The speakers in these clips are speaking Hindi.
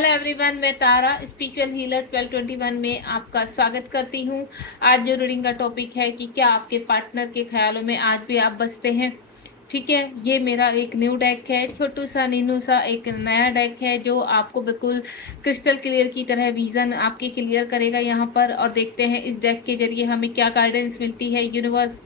हेलो एवरीवन, मैं तारा स्पिरिचुअल हीलर 1221 में आपका स्वागत करती हूँ। आज जो रीडिंग का टॉपिक है कि क्या आपके पार्टनर के ख्यालों में आज भी आप बसते हैं। ठीक है, ये मेरा एक न्यू डेक है, छोटू सा नीनू सा एक नया डेक है जो आपको बिल्कुल क्रिस्टल क्लियर की तरह विजन आपके क्लियर करेगा यहाँ पर। और देखते हैं इस डेक के जरिए हमें क्या गाइडेंस मिलती है। यूनिवर्स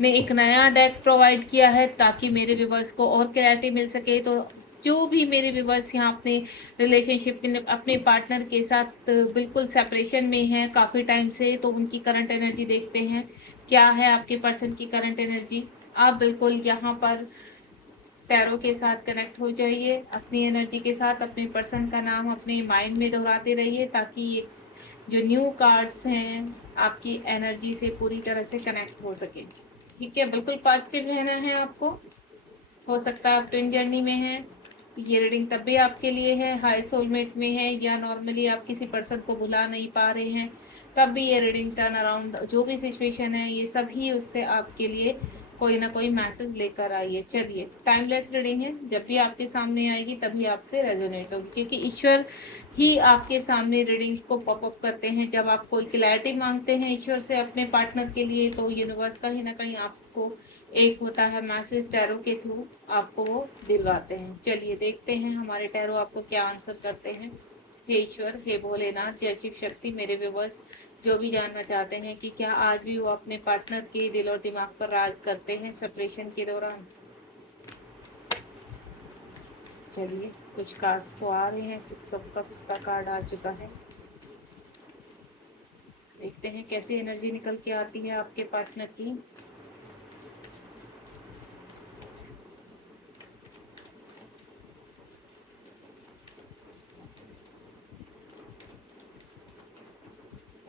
ने एक नया डेक प्रोवाइड किया है ताकि मेरे व्यूवर्स को और क्लैरिटी मिल सके। तो जो भी मेरे व्यूवर्स यहाँ अपने रिलेशनशिप में अपने पार्टनर के साथ बिल्कुल सेपरेशन में है काफ़ी टाइम से, तो उनकी करंट एनर्जी देखते हैं क्या है आपके पर्सन की करंट एनर्जी। आप बिल्कुल यहाँ पर टैरो के साथ कनेक्ट हो जाइए, अपनी एनर्जी के साथ अपने पर्सन का नाम अपने माइंड में दोहराते रहिए ताकि ये जो न्यू कार्ड्स हैं आपकी एनर्जी से पूरी तरह से कनेक्ट हो सके। ठीक है, बिल्कुल पॉजिटिव रहना है आपको। हो सकता है आप ट्विन जर्नी में हैं, ये रीडिंग तब भी आपके लिए है, हाई सोलमेट में है या नॉर्मली आप किसी पर्सन को भुला नहीं पा रहे हैं तब भी ये रीडिंग टर्न अराउंड जो भी सिचुएशन है ये सभी उससे आपके लिए कोई ना कोई मैसेज लेकर आइए। चलिए, टाइमलेस रीडिंग है, जब भी आपके सामने आएगी तभी आपसे रेजोनेट होगी क्योंकि ईश्वर ही आपके सामने रीडिंग्स को पॉपअप करते हैं। जब आप कोई क्लैरिटी मांगते हैं ईश्वर से अपने पार्टनर के लिए तो यूनिवर्स का ही ना कहीं आपको एक होता है मैसेज टैरो के थ्रू आपको वो दिलवाते हैं। चलिए देखते हैं हमारे टैरो आपको क्या आंसर करते हैं। हे ईश्वर, हे भोलेनाथ, जय शिव शक्ति। मेरे व्यूवर्स जो भी जानना चाहते हैं कि क्या आज भी वो अपने पार्टनर के दिल और दिमाग पर राज करते हैं सेपरेशन के दौरान। चलिए, कुछ कार्ड्स तो आ रहे हैं, सिक्स ऑफ कप्स का कार्ड आ चुका है। देखते हैं कैसी एनर्जी निकल के आती है आपके पार्टनर की।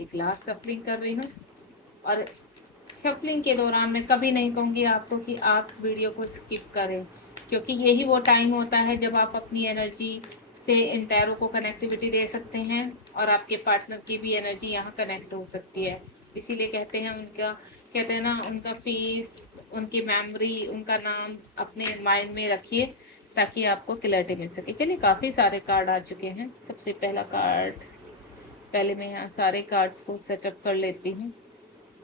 एक लास्ट शफलिंग कर रही हूँ और शफलिंग के दौरान मैं कभी नहीं कहूँगी आपको कि आप वीडियो को स्किप करें क्योंकि यही वो टाइम होता है जब आप अपनी एनर्जी से इन टैरो को कनेक्टिविटी दे सकते हैं और आपके पार्टनर की भी एनर्जी यहाँ कनेक्ट हो सकती है। इसीलिए कहते हैं उनका फेस, उनकी मेमोरी, उनका नाम अपने माइंड में रखिए ताकि आपको क्लैरिटी मिल सके। चलिए, काफ़ी सारे कार्ड आ चुके हैं। सबसे पहला कार्ड, पहले मैं यहाँ सारे कार्ड्स को सेटअप कर लेती हूँ।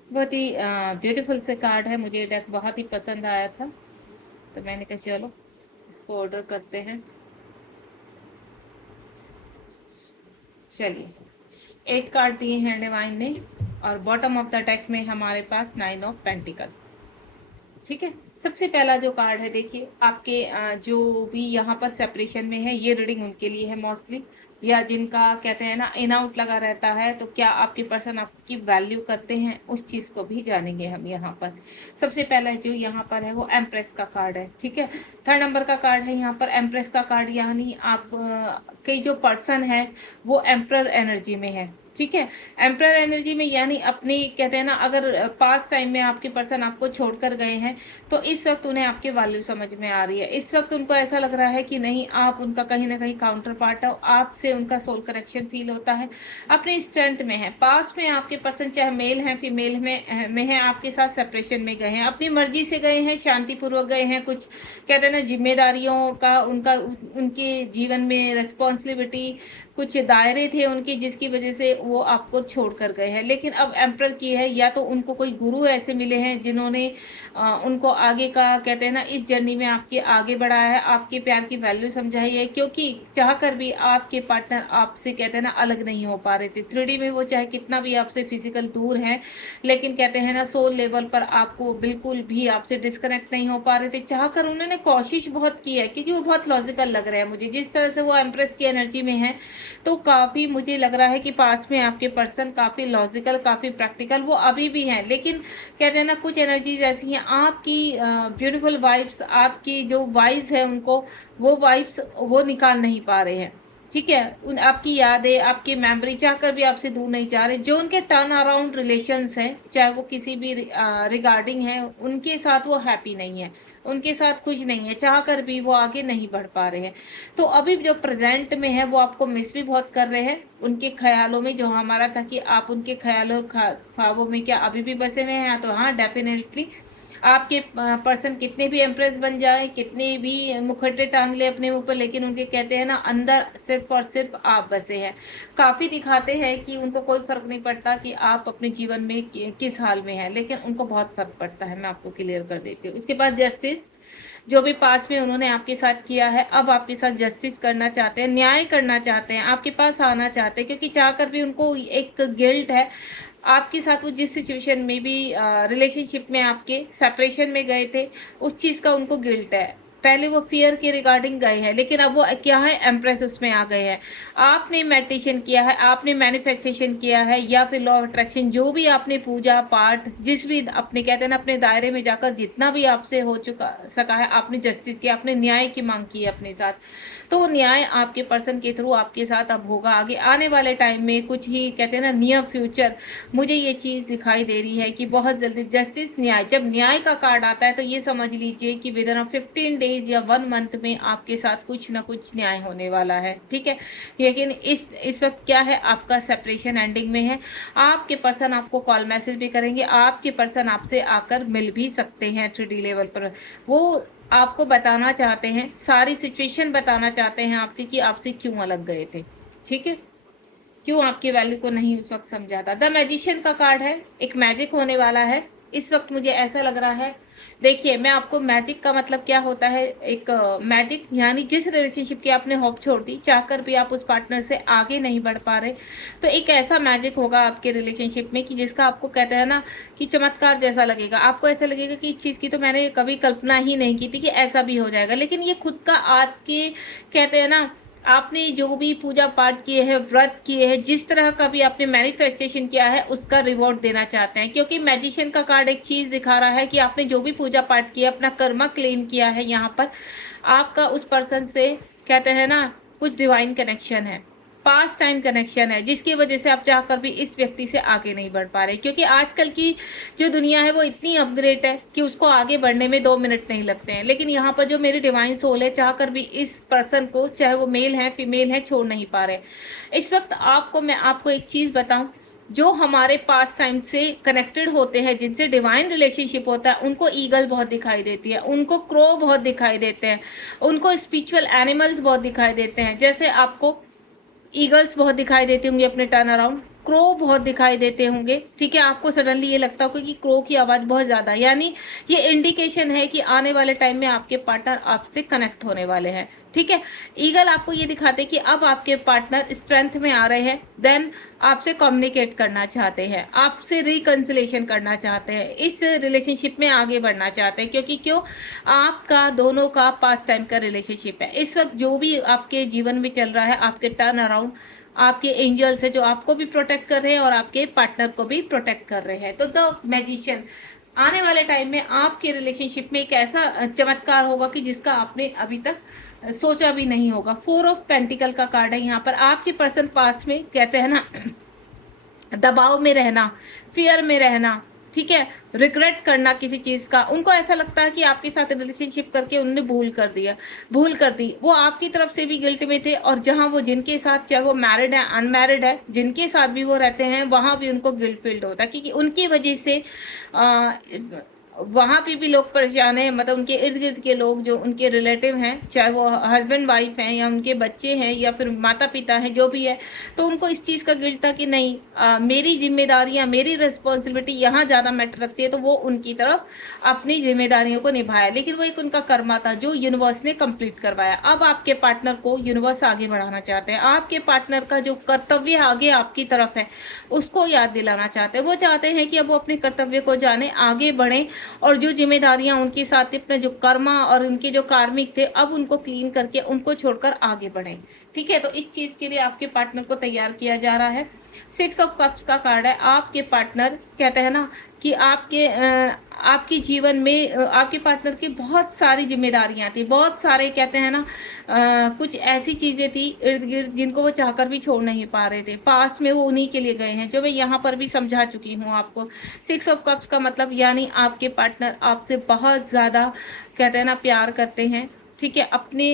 बहुत ही ब्यूटीफुल से कार्ड है, मुझे डेक बहुत ही पसंद आया था तो मैंने कहा चलो इसको ऑर्डर करते हैं। चलिए, 8 कार्ड दिए हैं डिवाइन ने और बॉटम ऑफ द डेक में हमारे पास 9 ऑफ पेंटिकल। ठीक है, सबसे पहला जो कार्ड है, देखिए आपके जो भी यहाँ पर सेपरेशन में है ये रीडिंग उनके लिए है मोस्टली, या जिनका कहते हैं ना इन आउट लगा रहता है। तो क्या आपके पर्सन आपकी वैल्यू करते हैं, उस चीज़ को भी जानेंगे हम यहाँ पर। सबसे पहला जो यहाँ पर है वो एम्प्रेस का कार्ड है। ठीक है, 3rd नंबर का कार्ड है यहाँ पर एम्प्रेस का कार्ड, यानी आप के जो पर्सन है वो एम्प्रर एनर्जी में है। ठीक है, एम्प्रर एनर्जी में यानी अपनी कहते हैं ना अगर पास टाइम में आपके पर्सन आपको छोड़कर गए हैं तो इस वक्त उन्हें आपकी वैल्यू समझ में आ रही है। इस वक्त उनको ऐसा लग रहा है कि नहीं, आप उनका कहीं ना कहीं काउंटर पार्ट हो, आपसे उनका सोल कनेक्शन फील होता है, अपनी स्ट्रेंथ में है। पास में आपके पर्सन चाहे मेल हैं फीमेल में है, आपके साथ सेपरेशन में गए हैं, अपनी मर्जी से गए हैं, शांतिपूर्वक गए हैं। कुछ कहते हैं ना जिम्मेदारियों का उनके जीवन में रिस्पॉन्सिबिलिटी, कुछ दायरे थे उनके जिसकी वजह से वो आपको छोड़ कर गए हैं। लेकिन अब एम्प्रर की है, या तो उनको कोई गुरु ऐसे मिले हैं जिन्होंने उनको आगे का कहते हैं ना इस जर्नी में आपके आगे बढ़ाया है, आपके प्यार की वैल्यू समझाई है। क्योंकि चाह कर भी आपके पार्टनर आपसे कहते हैं ना अलग नहीं हो पा रहे थे। 3D में वो चाहे कितना भी आपसे फिजिकल दूर है लेकिन कहते हैं ना सोल लेवल पर आपको बिल्कुल भी आपसे डिस्कनेक्ट नहीं हो पा रहे थे। चाह कर उन्होंने कोशिश बहुत की है क्योंकि वो बहुत लॉजिकल लग रहा है मुझे, जिस तरह से वो एम्प्रेस की एनर्जी में है तो काफ़ी मुझे लग रहा है कि पास में आपके पर्सन काफ़ी लॉजिकल, काफ़ी प्रैक्टिकल वो अभी भी हैं। लेकिन कहते हैं ना कुछ एनर्जीज ऐसी हैं, आपकी ब्यूटीफुल वाइब्स, आपकी जो वाइज है उनको वो वाइब्स वो निकाल नहीं पा रहे हैं। ठीक है, उन आपकी यादें, आपकी मेमोरी चाहकर भी आपसे दूर नहीं जा रहे। जो उनके टर्न अराउंड रिलेशंस हैं, चाहे वो किसी भी रिगार्डिंग है, उनके साथ वो हैप्पी नहीं है, उनके साथ खुश नहीं है, चाह कर भी वो आगे नहीं बढ़ पा रहे हैं। तो अभी जो प्रेजेंट में है वो आपको मिस भी बहुत कर रहे हैं उनके ख्यालों में। जो हमारा था कि आप उनके ख्यालों ख्वाबों में क्या अभी भी बसे हुए हैं, तो हाँ डेफिनेटली आपके पर्सन कितने भी एम्प्रेस बन जाए, कितने भी मुखटे टांग ले अपने ऊपर, लेकिन उनके कहते हैं ना अंदर सिर्फ और सिर्फ आप बसे हैं। काफ़ी दिखाते हैं कि उनको कोई फ़र्क नहीं पड़ता कि आप अपने जीवन में किस हाल में हैं, लेकिन उनको बहुत फ़र्क पड़ता है। मैं आपको क्लियर कर देती हूँ। उसके बाद जस्टिस, जो भी पास में उन्होंने आपके साथ किया है, अब आपके साथ जस्टिस करना चाहते हैं, न्याय करना चाहते हैं, आपके पास आना चाहते हैं, क्योंकि चाहकर भी उनको एक गिल्ट है आपके साथ। वो जिस सिचुएशन में भी रिलेशनशिप में आपके सेपरेशन में गए थे, उस चीज़ का उनको गिल्ट है। पहले वो फियर के रिगार्डिंग गए हैं, लेकिन अब वो क्या है, एम्प्रेस उसमें आ गए हैं। आपने मेडिटेशन किया है, आपने मैनिफेस्टेशन किया है, या फिर लॉ ऑफ अट्रैक्शन, जो भी आपने पूजा पाठ, जिस भी अपने कहते हैं ना अपने दायरे में जाकर जितना भी आपसे हो चुका सका है, आपने जस्टिस किया, आपने न्याय की मांग की है अपने साथ। तो वो न्याय आपके पर्सन के थ्रू आपके साथ अब होगा। आगे आने वाले टाइम में कुछ ही कहते हैं ना नियर फ्यूचर, मुझे ये चीज़ दिखाई दे रही है कि बहुत जल्दी जस्टिस, न्याय, जब न्याय का कार्ड आता है तो ये समझ लीजिए कि विद इन 15 डेज या 1 मंथ में आपके साथ कुछ ना कुछ न्याय होने वाला है। ठीक है, लेकिन इस वक्त क्या है, आपका सेपरेशन एंडिंग में है। आपके पर्सन आपको कॉल मैसेज भी करेंगे, आपके पर्सन आपसे आकर मिल भी सकते हैं 3D लेवल पर। वो आपको बताना चाहते हैं, सारी सिचुएशन बताना चाहते हैं आपकी कि आपसे क्यों अलग गए थे। ठीक है, क्यों आपकी वैल्यू को नहीं उस वक्त समझा था। द मैजिशियन का कार्ड है, एक मैजिक होने वाला है इस वक्त, मुझे ऐसा लग रहा है। देखिए, मैं आपको मैजिक का मतलब क्या होता है, एक मैजिक यानी जिस रिलेशनशिप की आपने होप छोड़ दी, चाहकर भी आप उस पार्टनर से आगे नहीं बढ़ पा रहे, तो एक ऐसा मैजिक होगा आपके रिलेशनशिप में कि जिसका आपको कहते हैं ना कि चमत्कार जैसा लगेगा। आपको ऐसा लगेगा कि इस चीज़ की तो मैंने कभी कल्पना ही नहीं की थी कि ऐसा भी हो जाएगा। लेकिन ये खुद का आपके कहते हैं ना, आपने जो भी पूजा पाठ किए हैं, व्रत किए हैं, जिस तरह का भी आपने मैनिफेस्टेशन किया है, उसका रिवॉर्ड देना चाहते हैं। क्योंकि मैजिशियन का कार्ड एक चीज़ दिखा रहा है कि आपने जो भी पूजा पाठ किया, अपना कर्मा क्लीन किया है, यहाँ पर आपका उस पर्सन से कहते हैं ना कुछ डिवाइन कनेक्शन है, पास टाइम कनेक्शन है, जिसकी वजह से आप चाहकर भी इस व्यक्ति से आगे नहीं बढ़ पा रहे। क्योंकि आजकल की जो दुनिया है वो इतनी अपग्रेड है कि उसको आगे बढ़ने में 2 मिनट नहीं लगते हैं। लेकिन यहाँ पर जो मेरी डिवाइन सोल है, चाहकर भी इस पर्सन को, चाहे वो मेल है फीमेल है, छोड़ नहीं पा रहे। इस वक्त मैं आपको एक चीज़ बताऊँ, जो हमारे पास टाइम से कनेक्टेड होते हैं, जिनसे डिवाइन रिलेशनशिप होता है, उनको ईगल बहुत दिखाई देती है, उनको क्रो बहुत दिखाई देते हैं, उनको स्पिरिचुअल एनिमल्स बहुत दिखाई देते हैं। जैसे आपको ईगल्स बहुत दिखाई देते होंगे अपने टर्न अराउंड, क्रो बहुत दिखाई देते होंगे। ठीक है, आपको सडनली ये लगता होगा कि क्रो की आवाज़ बहुत ज़्यादा, यानी ये इंडिकेशन है कि आने वाले टाइम में आपके पार्टनर आपसे कनेक्ट होने वाले हैं। ठीक है, ईगल आपको ये दिखाते हैं कि अब आपके पार्टनर स्ट्रेंथ में आ रहे हैं, देन आपसे कम्युनिकेट करना चाहते हैं, आपसे रिकन्सिलेशन करना चाहते हैं, इस रिलेशनशिप में आगे बढ़ना चाहते हैं। क्योंकि क्यों, आपका दोनों का पास टाइम का रिलेशनशिप है। इस वक्त जो भी आपके जीवन में चल रहा है, आपके टर्न अराउंड, आपके एंजल्स है जो आपको भी प्रोटेक्ट कर रहे हैं और आपके पार्टनर को भी प्रोटेक्ट कर रहे हैं। तो द मैजिशियन, आने वाले टाइम में आपके रिलेशनशिप में एक ऐसा चमत्कार होगा कि जिसका आपने अभी तक सोचा भी नहीं होगा। 4 ऑफ पेंटिकल का कार्ड है यहाँ पर। आपके पर्सन पास में कहते हैं ना दबाव में रहना, फियर में रहना, ठीक है, रिग्रेट करना किसी चीज़ का, उनको ऐसा लगता है कि आपके साथ रिलेशनशिप करके उन्होंने भूल कर दी। वो आपकी तरफ से भी गिल्ट में थे, और जहां वो जिनके साथ, चाहे वो मैरिड है अनमैरिड है, जिनके साथ भी वो रहते हैं, वहां भी उनको गिल्ट फील्ड होता है, क्योंकि उनकी वजह से वहाँ पे भी लोग परेशान हैं। मतलब उनके इर्द गिर्द के लोग जो उनके रिलेटिव हैं, चाहे वो हस्बैंड वाइफ हैं या उनके बच्चे हैं या फिर माता पिता हैं, जो भी है, तो उनको इस चीज़ का गिल्ट था कि नहीं, मेरी जिम्मेदारियाँ, मेरी रिस्पॉन्सिबिलिटी यहाँ ज़्यादा मैटर रखती है, तो वो उनकी तरफ अपनी जिम्मेदारियों को निभाया। लेकिन वो एक उनका कर्मा था जो यूनिवर्स ने कंप्लीट करवाया। अब आपके पार्टनर को यूनिवर्स आगे बढ़ाना चाहते हैं। आपके पार्टनर का जो कर्तव्य आगे आपकी तरफ है, उसको याद दिलाना चाहते हैं। वो चाहते हैं कि अब वो अपने कर्तव्य को जाने, आगे बढ़ें, और जो जिम्मेदारियां उनके साथ अपने जो कर्मा और उनके जो कार्मिक थे, अब उनको क्लीन करके उनको छोड़कर आगे बढ़ें। ठीक है, तो इस चीज़ के लिए आपके पार्टनर को तैयार किया जा रहा है। 6 ऑफ कप्स का कार्ड है। आपके पार्टनर कहते हैं ना कि आपके जीवन में आपके पार्टनर की बहुत सारी जिम्मेदारियां थी, बहुत सारे कहते हैं ना कुछ ऐसी चीज़ें थी इर्द गिर्द जिनको वो चाहकर भी छोड़ नहीं पा रहे थे। पास में वो उन्हीं के लिए गए हैं, जो मैं यहाँ पर भी समझा चुकी हूँ आपको। 6 ऑफ कप्स का मतलब यानी आपके पार्टनर आपसे बहुत ज़्यादा कहते हैं ना प्यार करते हैं। ठीक है, अपने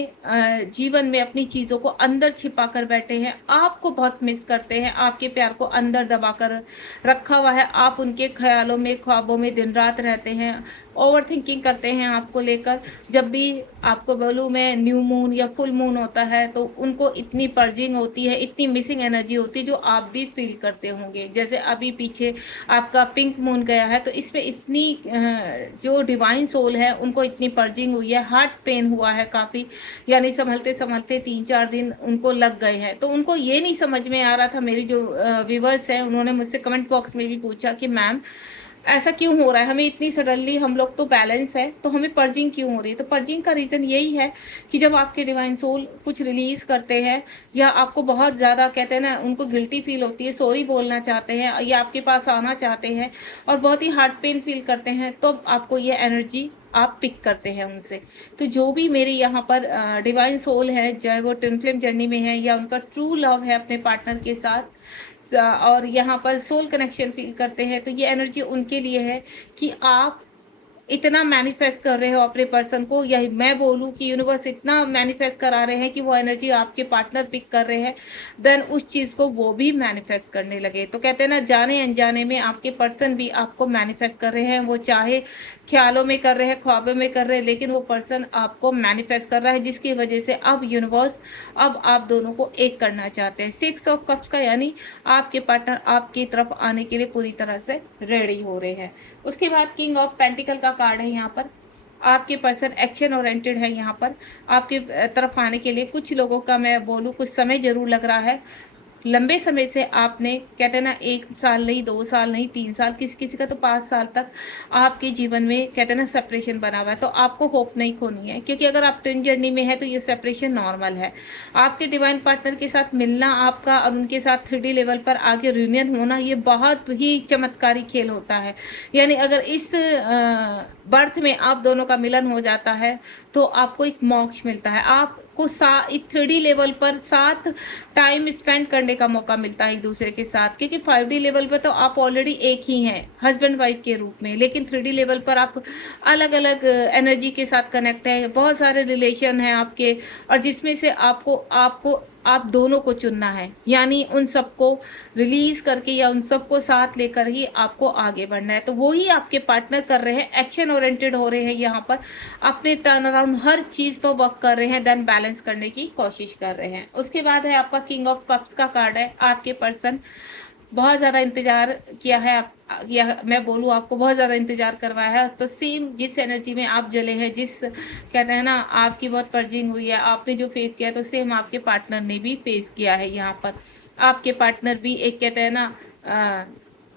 जीवन में अपनी चीज़ों को अंदर छिपा कर बैठे हैं, आपको बहुत मिस करते हैं, आपके प्यार को अंदर दबा कर रखा हुआ है। आप उनके ख्यालों में, ख्वाबों में दिन रात रहते हैं। ओवर थिंकिंग करते हैं आपको लेकर। जब भी आपको बोलूँ मैं, न्यू मून या फुल मून होता है तो उनको इतनी पर्जिंग होती है, इतनी मिसिंग एनर्जी होती है, जो आप भी फील करते होंगे। जैसे अभी पीछे आपका पिंक मून गया है, तो इसमें इतनी जो डिवाइन सोल है उनको इतनी पर्जिंग हुई है, हार्ट पेन हुआ है काफ़ी, यानी संभलते संभलते 3-4 दिन उनको लग गए हैं। तो उनको ये नहीं समझ में आ रहा था। मेरी जो व्यूवर्स हैं उन्होंने मुझसे कमेंट बॉक्स में भी पूछा कि मैम ऐसा क्यों हो रहा है, हमें इतनी सडनली, हम लोग तो बैलेंस है, तो हमें पर्जिंग क्यों हो रही है। तो पर्जिंग का रीज़न यही है कि जब आपके डिवाइन सोल कुछ रिलीज़ करते हैं, या आपको बहुत ज़्यादा कहते हैं ना, उनको गिल्टी फील होती है, सॉरी बोलना चाहते हैं, या आपके पास आना चाहते हैं और बहुत ही हार्ट पेन फील करते हैं, तो आपको ये एनर्जी आप पिक करते हैं उनसे। तो जो भी मेरे यहाँ पर डिवाइन सोल है, चाहे वो ट्विन फ्लेम जर्नी में है या उनका ट्रू लव है अपने पार्टनर के साथ, और यहाँ पर सोल कनेक्शन फील करते हैं, तो ये एनर्जी उनके लिए है कि आप इतना मैनिफेस्ट कर रहे हो अपने पर्सन को, या मैं बोलूँ कि यूनिवर्स इतना मैनिफेस्ट करा रहे हैं कि वो एनर्जी आपके पार्टनर पिक कर रहे हैं, देन उस चीज़ को वो भी मैनिफेस्ट करने लगे। तो कहते हैं ना, जाने अनजाने में आपके पर्सन भी आपको मैनिफेस्ट कर रहे हैं। वो चाहे ख्यालों में कर रहे हैं, ख्वाबों में कर रहे हैं, लेकिन वो पर्सन आपको मैनिफेस्ट कर रहा है, जिसकी वजह से अब यूनिवर्स अब आप दोनों को एक करना चाहते हैं। 6 ऑफ कप्स का यानी आपके पार्टनर आपकी तरफ आने के लिए पूरी तरह से रेडी हो रहे हैं। उसके बाद किंग ऑफ पेंटिकल का कार्ड है यहाँ पर। आपके पर्सन एक्शन ओरिएंटेड है यहाँ पर, आपके तरफ आने के लिए कुछ लोगों का मैं बोलूँ कुछ समय जरूर लग रहा है। लंबे समय से आपने, कहते हैं ना, 1 साल नहीं, 2 साल नहीं, 3 साल, किसी किसी का तो 5 साल तक आपके जीवन में, कहते हैं ना, सेपरेशन बना हुआ है। तो आपको होप नहीं खोनी है, क्योंकि अगर आप ट्विन जर्नी में है तो ये सेपरेशन नॉर्मल है। आपके डिवाइन पार्टनर के साथ मिलना आपका, और उनके साथ 3D लेवल पर आगे रियूनियन होना, ये बहुत ही चमत्कारी खेल होता है। यानी अगर इस बर्थ में आप दोनों का मिलन हो जाता है तो आपको एक मोक्ष मिलता है। आपको 3D लेवल पर साथ टाइम स्पेंड करने का मौका मिलता है एक दूसरे के साथ, क्योंकि 5D लेवल पर तो आप ऑलरेडी एक ही हैं हस्बैंड वाइफ के रूप में, लेकिन 3D लेवल पर आप अलग अलग एनर्जी के साथ कनेक्ट है, बहुत सारे रिलेशन हैं आपके, और जिसमें से आपको आपको आप दोनों को चुनना है। यानी उन सबको रिलीज करके या उन सबको साथ लेकर ही आपको आगे बढ़ना है। तो वो ही आपके पार्टनर कर रहे हैं, एक्शन ओरिएंटेड हो रहे हैं यहाँ पर, अपने टर्न अराउंड हर चीज़ पर वर्क कर रहे हैं, देन बैलेंस करने की कोशिश कर रहे हैं। उसके बाद है आपका किंग ऑफ कप्स का कार्ड है। आपके पर्सन बहुत ज़्यादा इंतजार किया है आप, या मैं बोलूँ आपको बहुत ज़्यादा इंतजार करवाया है। तो सेम जिस एनर्जी में आप जले हैं, जिस, कहते हैं ना, आपकी बहुत पर्जिंग हुई है, आपने जो फेस किया है, तो सेम आपके पार्टनर ने भी फेस किया है यहाँ पर। आपके पार्टनर भी एक, कहते हैं ना,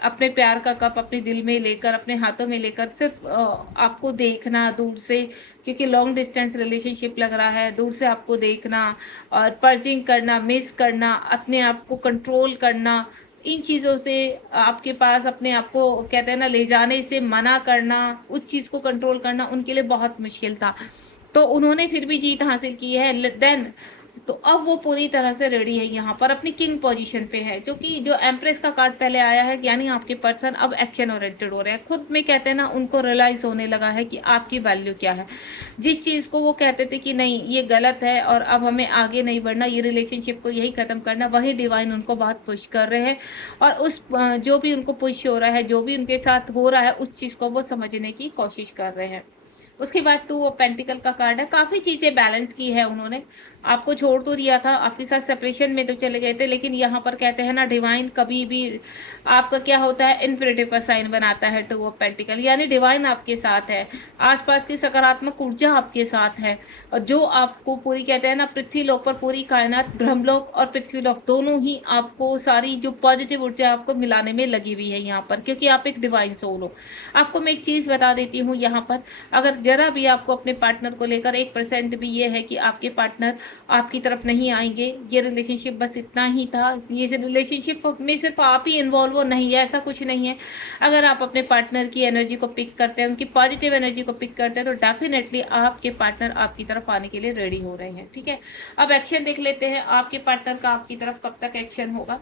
अपने प्यार का कप अपने दिल में लेकर, अपने हाथों में लेकर, सिर्फ आपको देखना दूर से, क्योंकि लॉन्ग डिस्टेंस रिलेशनशिप लग रहा है, दूर से आपको देखना और पर्जिंग करना, मिस करना, अपने आप को कंट्रोल करना, इन चीज़ों से आपके पास अपने आप को, कहते हैं ना, ले जाने से मना करना, उस चीज़ को कंट्रोल करना उनके लिए बहुत मुश्किल था। तो उन्होंने फिर भी जीत हासिल की है। देन तो अब वो पूरी तरह से रेडी है, यहाँ पर अपनी किंग पोजीशन पे है, जो कि जो एम्प्रेस का कार्ड पहले आया है, यानी आपके पर्सन अब एक्शन ओरिएंटेड हो रहे हैं। खुद में, कहते हैं ना, उनको रियलाइज होने लगा है कि आपकी वैल्यू क्या है। जिस चीज़ को वो कहते थे कि नहीं ये गलत है और अब हमें आगे नहीं बढ़ना, ये रिलेशनशिप को यही खत्म करना, वही डिवाइन उनको बहुत पुश कर रहे हैं। और उस जो भी उनको पुश हो रहा है, जो भी उनके साथ हो रहा है, उस चीज़ को वो समझने की कोशिश कर रहे हैं। उसके बाद 2 ऑफ पेंटिकल का कार्ड है। काफ़ी चीज़ें बैलेंस की है उन्होंने, आपको छोड़ तो दिया था, आपके साथ सेपरेशन में तो चले गए थे, लेकिन यहाँ पर कहते हैं ना, डिवाइन कभी भी आपका क्या होता है, इन्फिनिटिव का साइन बनाता है 2 ऑफ पेंटिकल, यानी डिवाइन आपके साथ है, आसपास की सकारात्मक ऊर्जा आपके साथ है, और जो आपको पूरी, कहते हैं ना, पृथ्वी लोक पर पूरी कायनात, ब्रह्मलोक और पृथ्वी लोक दोनों ही आपको सारी जो पॉजिटिव ऊर्जा आपको मिलाने में लगी हुई है यहाँ पर, क्योंकि आप एक डिवाइन सोल हो। आपको मैं एक चीज़ बता देती हूँ यहाँ पर, अगर जरा भी आपको अपने पार्टनर को लेकर 1% भी ये है कि आपके पार्टनर आपकी तरफ नहीं आएंगे, ये रिलेशनशिप बस इतना ही था, ये रिलेशनशिप में सिर्फ आप ही इन्वॉल्व हो, नहीं है, ऐसा कुछ नहीं है। अगर आप अपने पार्टनर की एनर्जी को पिक करते हैं, उनकी पॉजिटिव एनर्जी को पिक करते हैं, तो डेफिनेटली आपके पार्टनर आपकी तरफ आने के लिए रेडी हो रहे हैं। ठीक है, अब एक्शन देख लेते हैं, आपके पार्टनर का आपकी तरफ कब तक एक्शन होगा।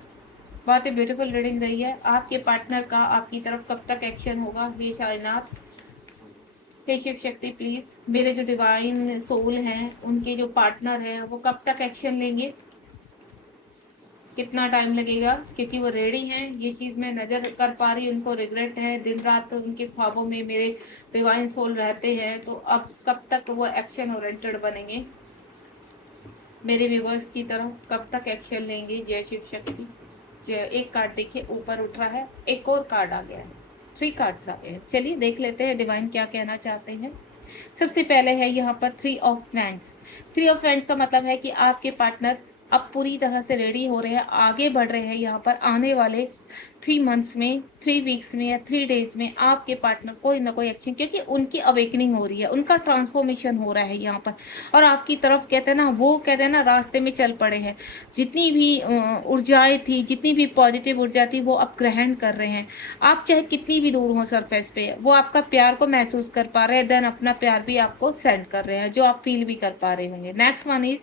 बहुत ही ब्यूटीफुल रीडिंग रही है। आपके पार्टनर का आपकी तरफ कब तक एक्शन होगा, हे साईनाथ, हे शिव शक्ति, प्लीज मेरे जो डिवाइन सोल हैं, उनके जो पार्टनर हैं, वो कब तक एक्शन लेंगे। कितना टाइम लगेगा, क्योंकि वो रेडी हैं, ये चीज़ मैं नज़र कर पा रही, उनको रिग्रेट है, दिन रात उनके ख्वाबों में मेरे डिवाइन सोल रहते हैं। तो अब कब तक वो एक्शन ओरिएंटेड बनेंगे मेरे व्यूवर्स की तरह, कब तक एक्शन लेंगे? जय शिव शक्ति। जय। एक कार्ड देखिए ऊपर उठ रहा है, एक और कार्ड आ गया है, 3 कार्ड्स आ गए हैं। चलिए देख लेते हैं डिवाइन क्या कहना चाहते हैं। सबसे पहले है यहाँ पर 3 ऑफ वैंड्स। 3 ऑफ वैंड्स का मतलब है कि आपके पार्टनर अब पूरी तरह से रेडी हो रहे हैं, आगे बढ़ रहे हैं। यहाँ पर आने वाले 3 मंथ्स में, 3 वीक्स में या 3 डेज में आपके पार्टनर कोई ना कोई एक्शन, क्योंकि उनकी अवेकनिंग हो रही है, उनका ट्रांसफॉर्मेशन हो रहा है यहाँ पर, और आपकी तरफ कहते हैं ना, वो कहते हैं ना रास्ते में चल पड़े हैं। जितनी भी ऊर्जाएं थी, जितनी भी पॉजिटिव ऊर्जा थी, वो अब ग्रहण कर रहे हैं। आप चाहे कितनी भी दूर हो सरफेस पे, वो आपका प्यार को महसूस कर पा रहे हैं, देन अपना प्यार भी आपको सेंड कर रहे हैं, जो आप फील भी कर पा रहे होंगे। Next one is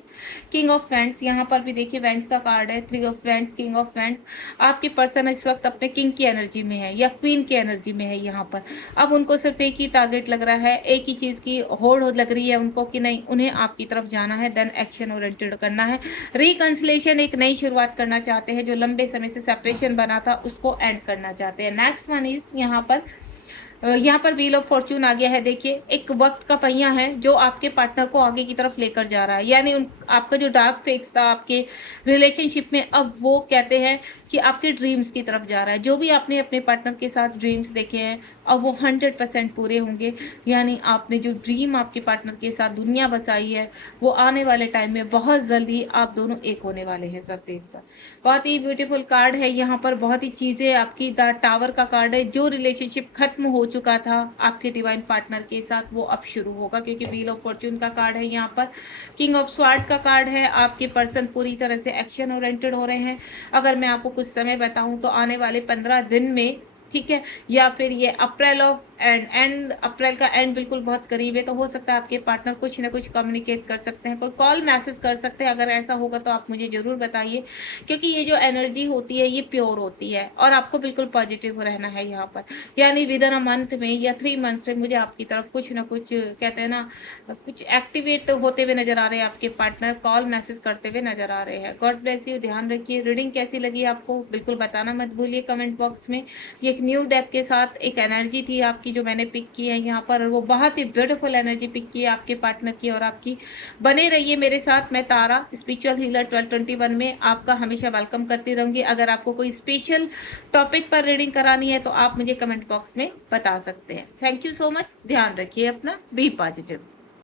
king of wands. यहाँ पर भी देखिए वैंड्स का कार्ड है, 3 of wands, king of wands. आपके पर्सन इस वक्त अपने किंग की एनर्जी में है या क्वीन की एनर्जी में है यहाँ पर। अब उनको सिर्फ एक ही टारगेट लग रहा है, एक ही चीज की होड़ लग रही है उनको कि नहीं, उन्हें आपकी तरफ जाना है, देन एक्शन ओरिएंटेड करना है। रिकंसिलेशन, एक नई शुरुआत करना चाहते हैं, जो लंबे समय से सेपरेशन बना था उसको एंड करना चाहते हैं। नेक्स्ट वन इज यहाँ पर व्हील ऑफ फॉर्च्यून आ गया है। देखिए एक वक्त का पहिया है जो आपके पार्टनर को आगे की तरफ लेकर जा रहा है, यानी आपका जो डार्क फेक्स था आपके रिलेशनशिप में, अब वो कहते हैं कि आपके ड्रीम्स की तरफ जा रहा है। जो भी आपने अपने पार्टनर के साथ ड्रीम्स देखे हैं अब वो 100% पूरे होंगे, यानी आपने जो ड्रीम आपके पार्टनर के साथ दुनिया बसाई है, वो आने वाले टाइम में बहुत जल्दी आप दोनों एक होने वाले हैं सरफेस पर। बहुत ही ब्यूटीफुल कार्ड है यहाँ पर, बहुत ही चीज़ें आपकी, द टावर का कार्ड है। जो रिलेशनशिप खत्म हो चुका था आपके डिवाइन पार्टनर के साथ, वो अब शुरू होगा, क्योंकि व्हील ऑफ फॉर्च्यून का कार्ड है यहाँ पर। किंग ऑफ स्वार्ड का कार्ड है, आपके पर्सन पूरी तरह से एक्शन ओरिएंटेड हो रहे हैं। अगर मैं आपको कुछ समय बताऊं तो आने वाले 15 दिन में, ठीक है, या फिर ये अप्रैल ऑफ एंड अप्रैल का एंड बिल्कुल बहुत करीब है, तो हो सकता है आपके पार्टनर कुछ ना कुछ कम्युनिकेट कर सकते हैं, कोई कॉल मैसेज कर सकते हैं। अगर ऐसा होगा तो आप मुझे ज़रूर बताइए, क्योंकि ये जो एनर्जी होती है ये प्योर होती है, और आपको बिल्कुल पॉजिटिव रहना है यहाँ पर। यानी विद इन अ मंथ में या 3 मंथ्स में मुझे आपकी तरफ कुछ ना कुछ, कहते हैं ना, कुछ एक्टिवेट होते हुए नजर आ रहे हैं आपके पार्टनर, कॉल मैसेज करते हुए नजर आ रहे हैं। गॉड ब्लेस यू, ध्यान रखिए। रीडिंग कैसी लगी आपको बिल्कुल बताना मत भूलिए कमेंट बॉक्स में। ये एक न्यू डेक के साथ एक एनर्जी थी आपकी जो मैंने पिक की है यहाँ पर, वो बहुत ही ब्यूटीफुल एनर्जी पिक की है आपके पार्टनर की और आपकी। बने रहिए मेरे साथ, मैं तारा स्पिरिचुअल हीलर 1221 में आपका हमेशा वेलकम करती रहूंगी। अगर आपको कोई स्पेशल टॉपिक पर रीडिंग करानी है तो आप मुझे कमेंट बॉक्स में बता सकते हैं। थैंक यू सो मच, ध्यान रखिए अपना, बी पॉजिटिव।